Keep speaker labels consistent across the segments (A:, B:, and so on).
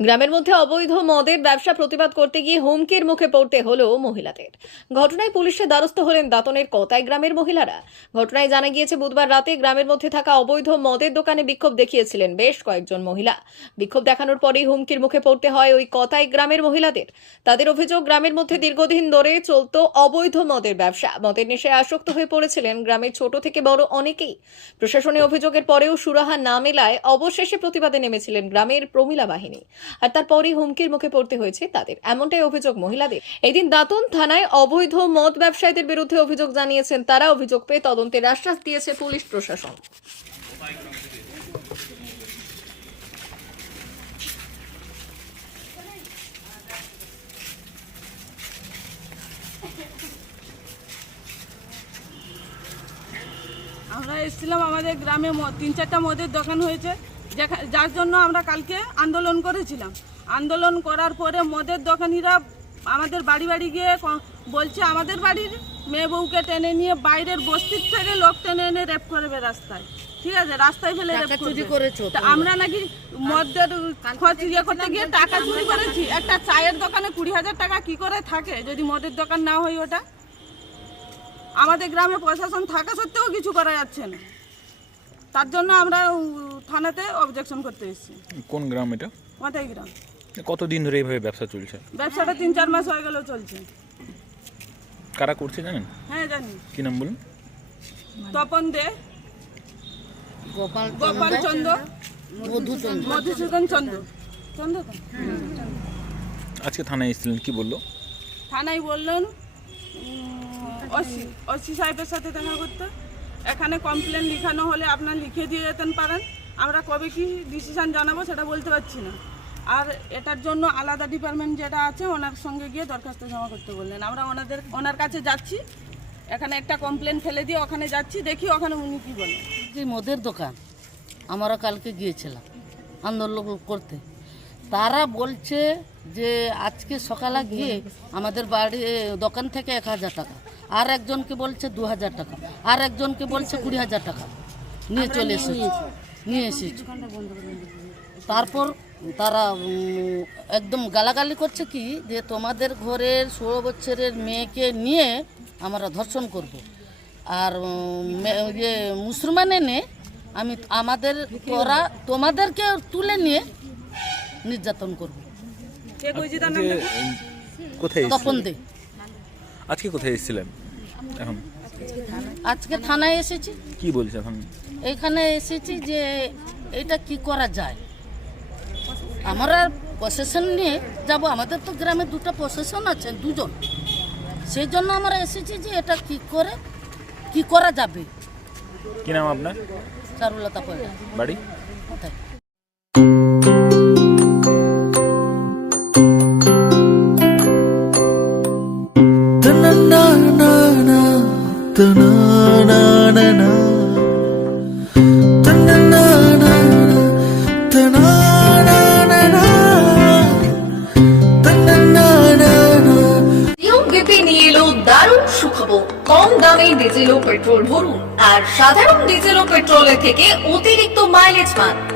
A: গ্রামের মধ্যে অবৈধ মদের ব্যবসা প্রতিবাদ করতে গিয়ে হুমকির মুখে পড়তে হলো মহিলাদের। ঘটনায় পুলিশের দ্বারস্থ হলেন দাতনের কতাই গ্রামের মহিলারা। ঘটনায় জানা গিয়েছে, বুধবার রাতে গ্রামের মধ্যে থাকা অবৈধ মদের দোকানে বিক্ষোভ দেখিয়েছিলেন বেশ কয়েকজন মহিলা। বিক্ষোভ দেখানোর পরেই হুমকির মুখে পড়তে হয় ওই কতাই গ্রামের মহিলাদের। তাদের অভিযোগ, গ্রামের মধ্যে দীর্ঘদিন ধরে চলতো অবৈধ মদের ব্যবসা। মদের নেশায় আসক্ত হয়ে পড়েছিলেন গ্রামের ছোট থেকে বড় অনেকেই। প্রশাসনের অভিযোগের পরেও সুরাহা না মেলায় অবশেষে প্রতিবাদে নেমেছিলেন গ্রামের প্রমিলা বাহিনী। আর তারপরই হুমকির মুখে পড়তে হয়েছে তাদের। এমনটাই অভিযোগ মহিলাদের। এদিন দাতন থানায় অবৈধ মদ ব্যবসায়ীদের বিরুদ্ধে অভিযোগ জানিয়েছেন তারা। অভিযোগ পেয়ে তদন্তের আশ্বাস দিয়েছে পুলিশ প্রশাসন।
B: আমরা এসেছিলাম আমাদের গ্রামে তিন চারটা মদের দোকান হয়েছে। যার জন্য আমরা কালকে আন্দোলন করেছিলাম। আন্দোলন করার পরে মদের দোকানিরা আমাদের বাড়ি বাড়ি গিয়ে বলছে আমাদের বাড়ির মেয়ে বউকে টেনে নিয়ে বাইরের বস্তির থেকে লোক টেনে এনে রেপ করবে রাস্তায়। ঠিক আছে? রাস্তায় ফেলে আমরা নাকি মদের খোঁজ ইয়ে করতে গিয়ে টাকা চুরি করেছি। একটা চায়ের দোকানে কুড়ি হাজার টাকা কি করে থাকে যদি মদের দোকান না হয় ওটা? আমাদের গ্রামে প্রশাসন থাকা সত্ত্বেও কিছু করা যাচ্ছে না। তার জন্য আমরা থানাতে অবজেকশন করতে এসেছি।
C: কোন গ্রাম এটা?
B: মাথায় গ্রাম।
C: কতদিন ধরে এইভাবে ব্যবসা চলছে?
B: ব্যবসাটা তিন চার মাস হয়ে গেল চলছে।
C: কারা করছে জানেন?
B: হ্যাঁ জানি।
C: কি নাম বলুন?
B: তপন দে
D: গোপাল
B: গোপাল চন্দ্র।
D: মধুচন্দ্র
B: মধুসূদন চন্দ্র। চন্দ্র।
C: আজকে থানায় এসেছিলেন কি বলল?
B: থানায় বললেন ওসি ওসি সাহেবের সাথে দেখা করতে। এখানে কমপ্লেন লিখানো হলে আপনার লিখে দিয়ে যেতেন পারেন। আমরা কবে কি ডিসিশন জানাব সেটা বলতে পারছি না। আর এটার জন্য আলাদা ডিপার্টমেন্ট যেটা আছে, ওনার সঙ্গে গিয়ে দরখাস্ত জমা করতে বললেন। আমরা ওনাদের, ওনার কাছে যাচ্ছি। এখানে একটা কমপ্লেন ফেলে দিয়ে ওখানে যাচ্ছি, দেখি ওখানে উনি কী বলেন।
D: যে মদের দোকান। আমরা কালকে গিয়েছিলাম আন্দোলন করতে। তারা বলছে যে, আজকে সকালে গিয়ে আমাদের বাড়ি দোকান থেকে এক হাজার টাকা। আর একজনকে বলছে দু হাজার টাকা আর একজনকে বলছে কুড়ি হাজার টাকা। নিয়ে চলে এসেছে। নিয়ে এসেছে। তারপর তারা একদম গালাগালি করছে কি? যে তোমাদের ঘরের ষোলো বছরের মেয়েকে নিয়ে আমরা ধর্ষণ করব। আর ইয়ে মুসলমান এনে আমি আমাদের তোরা তোমাদেরকে তুলে নিয়ে নির্যাতন করব। তপন
C: এসেছিলেন
D: দে।
C: আজকে কোথায় এসেছিলেন? এখন?
D: আজকে থানায় এসেছি।
C: কি বলছে এখন?
D: এখানে এসেছি যে এটা কি করা যায়? আমরা প্রশাসন নিয়ে যাব। আমাদের তো গ্রামে দুটো প্রশাসন আছে দুজন। সেই জন্য আমরা এসেছি যে এটা কি করে কি করা যাবে?
C: কি নাম আপনার?
D: চারুলতা পয়লা
C: বাড়ি?
D: কোথায়?
A: কম দামে ডিজেল ও পেট্রোল ভরুন। আর সাধারণ ডিজেল ও পেট্রোলের থেকে অতিরিক্ত মাইলেজ পান।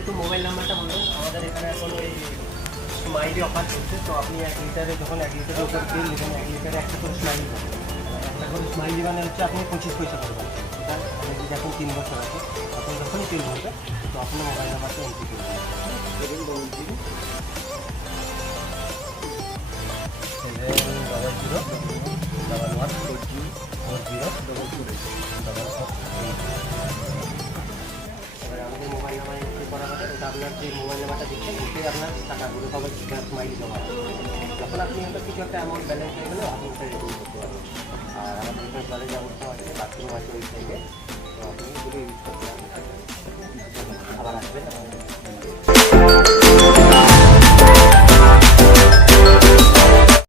E: একটু মোবাইল নাম্বারটা বলুন আমাদের এখানে এখন ওই স্মাইলি অফার চলছে তো আপনি এক লিটারে যখন এক লিটারের উপর তেল নেবেন এক লিটারে একটা করে স্মাইলি পাবেন একটা করে স্মাইলি মানে হচ্ছে আপনি পঁচিশ পয়সা পাবেন আপনি যদি এখন তিন বছর আছে তখন যখনই তেল ভরবে তো আপনার মোবাইল নাম্বারটা এন্ট্রি করে দেবেন বলুন zero double one four zero four zero double two double four এবার আমাদের মোবাইল নাম্বার আপনার যে মোবাইল নাম্বারটা দিচ্ছেন ওতে আপনার টাকাগুলো সবাই স্মাইল জমা যখন আপনি হয়তো কিছু একটা অ্যামাউন্ট ব্যালেন্স হয়ে গেলে, আপনি ওটা রিডিম করতে পারবেন। আর আমাদের এখানে জলের ব্যবস্থা আছে বাথরুম আছে ওই সাইডে তো আপনি ইউজ করতে পারবেন। আবার আসবেন।